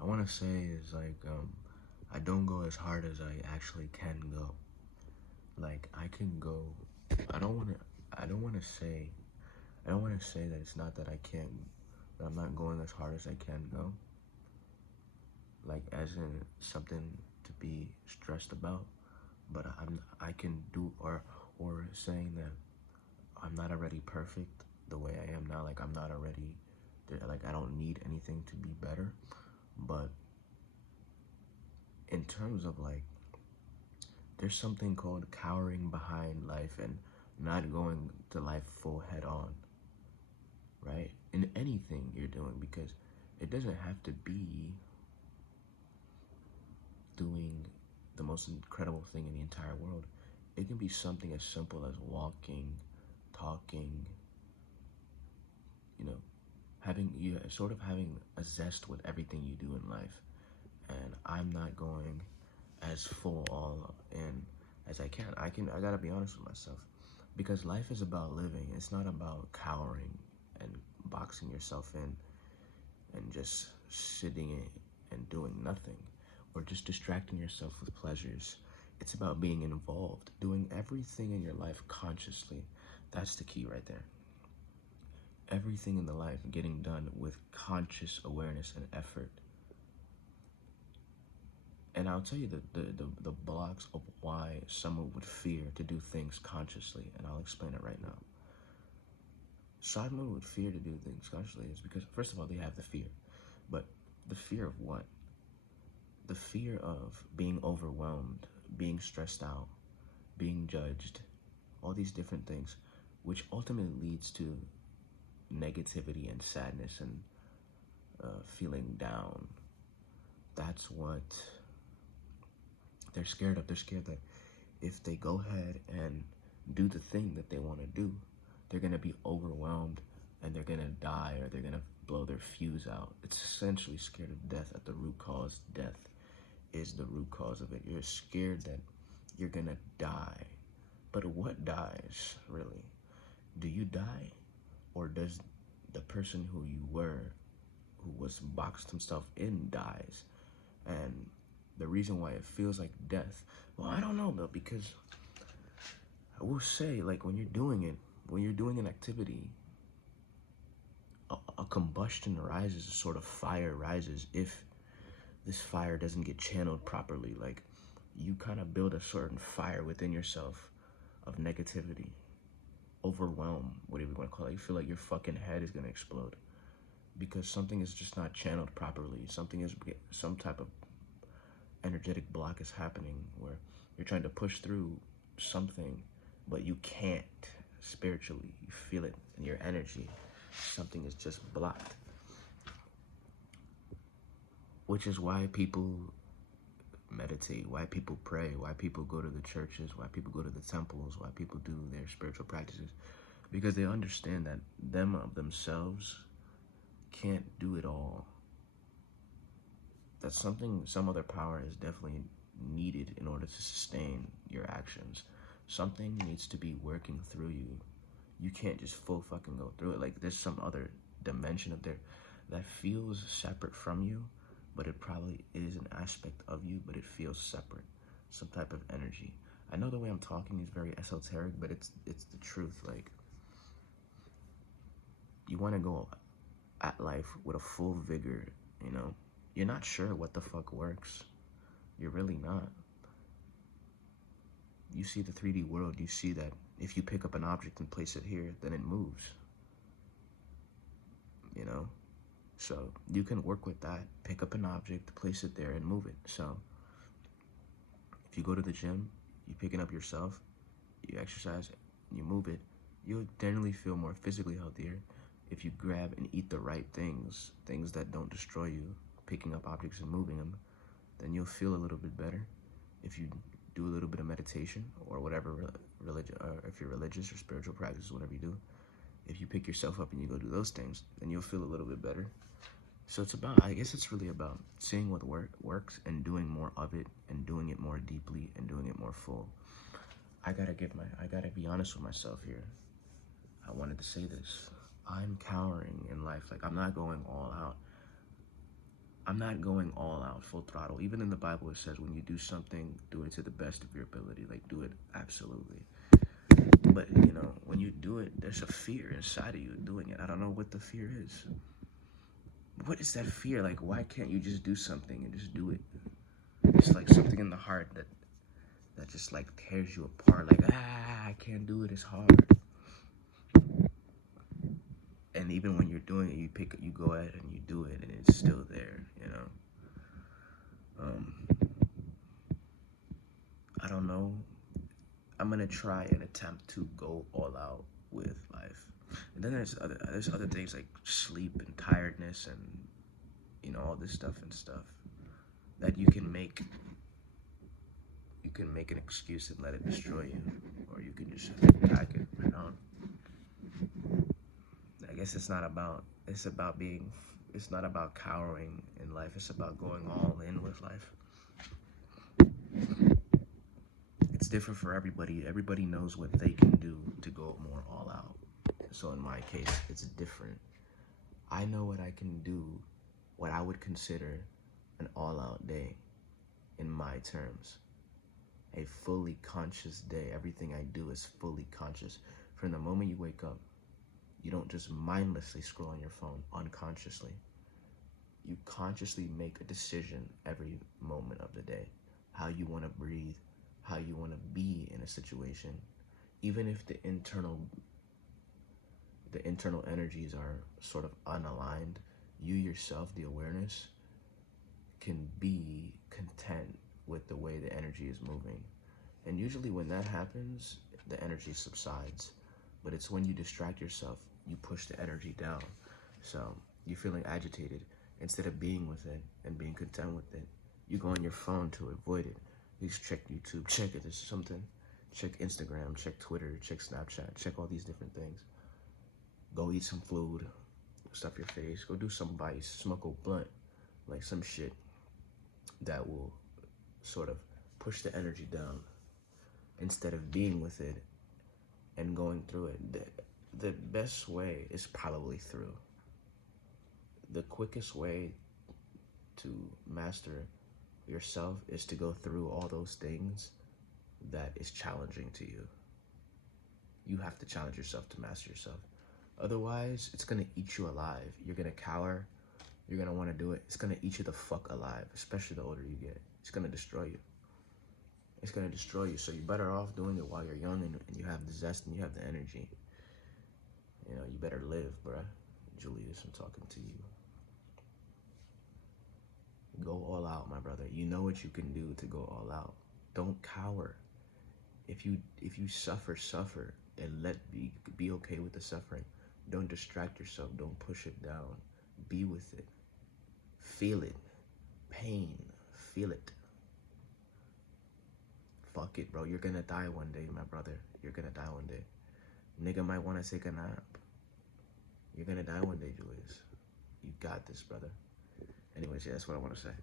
I want to say is like, I don't go as hard as I actually can go. Like, I can go, I don't want to, I don't want to say, I don't want to say that it's not that I can't, that I'm not going as hard as I can go. Like, as in something to be stressed about, but I can do, or saying that I'm not already perfect the way I am now. Like, I'm not already, like, I don't need anything to be better. But in terms of like, there's something called cowering behind life and not going to life full head on, right? In anything you're doing, because it doesn't have to be doing the most incredible thing in the entire world. It can be something as simple as walking, talking, you know, having a zest with everything you do in life. And I'm not going as full all in as I can. I gotta be honest with myself. Because life is about living. It's not about cowering and boxing yourself in and just sitting in and doing nothing, or just distracting yourself with pleasures. It's about being involved, doing everything in your life consciously. That's the key right there. Everything in the life getting done with conscious awareness and effort. And I'll tell you the blocks of why someone would fear to do things consciously, and I'll explain it right now. Someone would fear to do things consciously is because, first of all, they have the fear. But the fear of what? The fear of being overwhelmed, being stressed out, being judged, all these different things, which ultimately leads to negativity and sadness and feeling down. That's what they're scared of. They're scared that if they go ahead and do the thing that they want to do, they're going to be overwhelmed and they're going to die, or they're going to blow their fuse out. It's essentially scared of death at the root cause. Death is the root cause of it. You're scared that you're going to die. But what dies, really? Do you die? Or does the person who you were, who was boxed himself in, dies? And the reason why it feels like death, well, I don't know though, because I will say, like, when you're doing it, when you're doing an activity, a combustion rises, a sort of fire rises if this fire doesn't get channeled properly. Like, you kind of build a certain fire within yourself of negativity, overwhelm, whatever you want to call it. You feel like your fucking head is going to explode because something is just not channeled properly. Some type of energetic block is happening where you're trying to push through something, but you can't spiritually. You feel it in your energy. Something is just blocked. Which is why people meditate, why people pray, why people go to the churches, why people go to the temples, why people do their spiritual practices. Because they understand that them of themselves can't do it all. That some other power is definitely needed in order to sustain your actions. Something needs to be working through you. You can't just full fucking go through it. Like, there's some other dimension of there that feels separate from you, but it probably is an aspect of you, but it feels separate. Some type of energy. I know the way I'm talking is very esoteric, but it's the truth. Like, you want to go at life with a full vigor, you know? You're not sure what the fuck works. You're really not. You see the 3D world, you see that if you pick up an object and place it here, then it moves. You know? So you can work with that. Pick up an object, place it there, and move it. So if you go to the gym, you pick it up yourself, you exercise, you move it, you'll generally feel more physically healthier if you grab and eat the right things, things that don't destroy you, picking up objects and moving them, then you'll feel a little bit better. If you do a little bit of meditation or whatever religion, or if you're religious or spiritual practices, whatever you do, if you pick yourself up and you go do those things, then you'll feel a little bit better. So I guess it's really about seeing what works and doing more of it and doing it more deeply and doing it more full. I gotta be honest with myself here. I wanted to say this. I'm cowering in life. Like, I'm not going all out. I'm not going all out, full throttle. Even in the Bible, it says when you do something, do it to the best of your ability. Like, do it absolutely. But, you know, when you do it, there's a fear inside of you doing it. I don't know what the fear is. What is that fear? Like, why can't you just do something and just do it? It's like something in the heart that just, like, tears you apart. Like, I can't do it. It's hard. And even when you're doing it, you go ahead and you do it, and it's still there, you know? I don't know. I'm gonna try and attempt to go all out with life. And then there's other things like sleep and tiredness and, you know, all this stuff that you can make an excuse and let it destroy you, or you can just attack it right on. I guess it's not about cowering in life. It's about going all in with life. It's different for everybody. Everybody knows what they can do to go more all out. So in my case, it's different. I know what I can do, what I would consider an all-out day in my terms. A fully conscious day. Everything I do is fully conscious. From the moment you wake up, you don't just mindlessly scroll on your phone unconsciously. You consciously make a decision every moment of the day. How you want to breathe, how you want to be in a situation. Even if the internal energies are sort of unaligned, you yourself, the awareness, can be content with the way the energy is moving. And usually when that happens, the energy subsides. But it's when you distract yourself, you push the energy down. So you're feeling agitated. Instead of being with it and being content with it, you go on your phone to avoid it. You just check YouTube, check it, there's something. Check Instagram, check Twitter, check Snapchat, check all these different things. Go eat some food, stuff your face, go do some vice, smoke a blunt, like some shit that will sort of push the energy down instead of being with it and going through it. The best way is probably through. The quickest way to master yourself is to go through all those things that is challenging to you. You have to challenge yourself to master yourself. Otherwise, it's gonna eat you alive. You're gonna cower. You're gonna want to do it. It's gonna eat you the fuck alive, especially the older you get. It's gonna destroy you. It's gonna destroy you. So you're better off doing it while you're young and you have the zest and you have the energy. You know, you better live, bruh. Julius, I'm talking to you. Go all out, my brother. You know what you can do to go all out. Don't cower. If you suffer, and be okay with the suffering. Don't distract yourself. Don't push it down. Be with it. Feel it. Pain. Feel it. Fuck it, bro. You're gonna die one day, my brother. You're gonna die one day. Nigga might want to take a nap. You're gonna die one day, Julius. You got this, brother. Anyways, yeah, that's what I want to say.